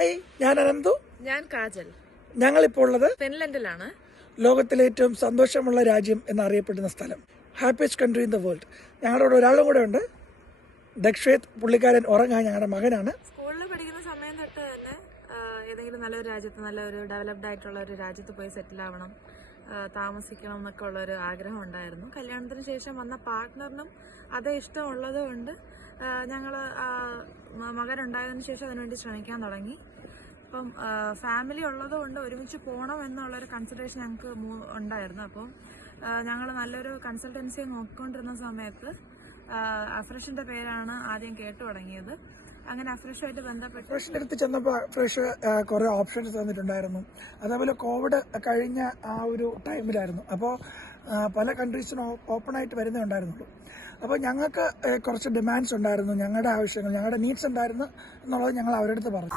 Hi, ഞാൻ അനന്തു. ഞാൻ കാജൽ. ഞങ്ങളിപ്പോൾ ഉള്ളത് ഫിൻലൻഡിലാണ്. ലോകത്തിലെ ഏറ്റവും സന്തോഷമുള്ള രാജ്യം എന്നറിയപ്പെടുന്ന സ്ഥലം, happiest country in the world. ഞങ്ങളുടെ കൂടെ ഒരാളും കൂടെ ഉണ്ട്, ദക്ഷേത്. പുള്ളിക്കാരൻ ഉറങ്ങാൻ ഞങ്ങളുടെ മകനാണ്. സ്കൂളിൽ പഠിക്കുന്ന സമയം തൊട്ട് തന്നെ ഏതെങ്കിലും നല്ലൊരു രാജ്യത്ത്, നല്ലൊരു ഡെവലപ്ഡ് ആയിട്ടുള്ള ഒരു രാജ്യത്ത് പോയി സെറ്റിൽ ആവണം, താമസിക്കണം എന്നൊക്കെ ഉള്ളൊരു ആഗ്രഹം ഉണ്ടായിരുന്നു. കല്യാണത്തിന് ശേഷം വന്ന പാർട്ട്ണറിനും അതേ ഇഷ്ടമുള്ളത് കൊണ്ട് ഞങ്ങൾ മകനുണ്ടായതിനു ശേഷം അതിനുവേണ്ടി ശ്രമിക്കാൻ തുടങ്ങി. അപ്പം ഫാമിലി ഉള്ളത് കൊണ്ട് ഒരുമിച്ച് പോകണം എന്നുള്ളൊരു കൺസിഡറേഷൻ ഞങ്ങൾക്ക് ഉണ്ടായിരുന്നു. അപ്പം ഞങ്ങൾ നല്ലൊരു കൺസൾട്ടൻസിയെ നോക്കിക്കൊണ്ടിരുന്ന സമയത്ത് അഫ്രഷിന്റെ പേരാണ് ആദ്യം കേട്ടു തുടങ്ങിയത്. അങ്ങനെ അഫ്രഷുമായിട്ട് ബന്ധപ്പെട്ട് അഫ്രഷിന്റെ അടുത്ത് ചെന്നപ്പോൾ അഫ്രഷ് കുറെ ഓപ്ഷൻസ് തന്നിട്ടുണ്ടായിരുന്നു. അതേപോലെ കോവിഡ് കഴിഞ്ഞ ആ ഒരു ടൈമിലായിരുന്നു. അപ്പോൾ പല കൺട്രീസിനും ഓപ്പൺ ആയിട്ട് വരുന്നേ ഉണ്ടായിരുന്നുള്ളൂ. അപ്പോൾ ഞങ്ങൾക്ക് കുറച്ച് ഡിമാൻഡ്സ് ഉണ്ടായിരുന്നു, ഞങ്ങളുടെ ആവശ്യങ്ങൾ, ഞങ്ങളുടെ നീഡ്സ് ഉണ്ടായിരുന്നു എന്നുള്ളത് ഞങ്ങൾ അവരുടെ അടുത്ത് പറഞ്ഞു.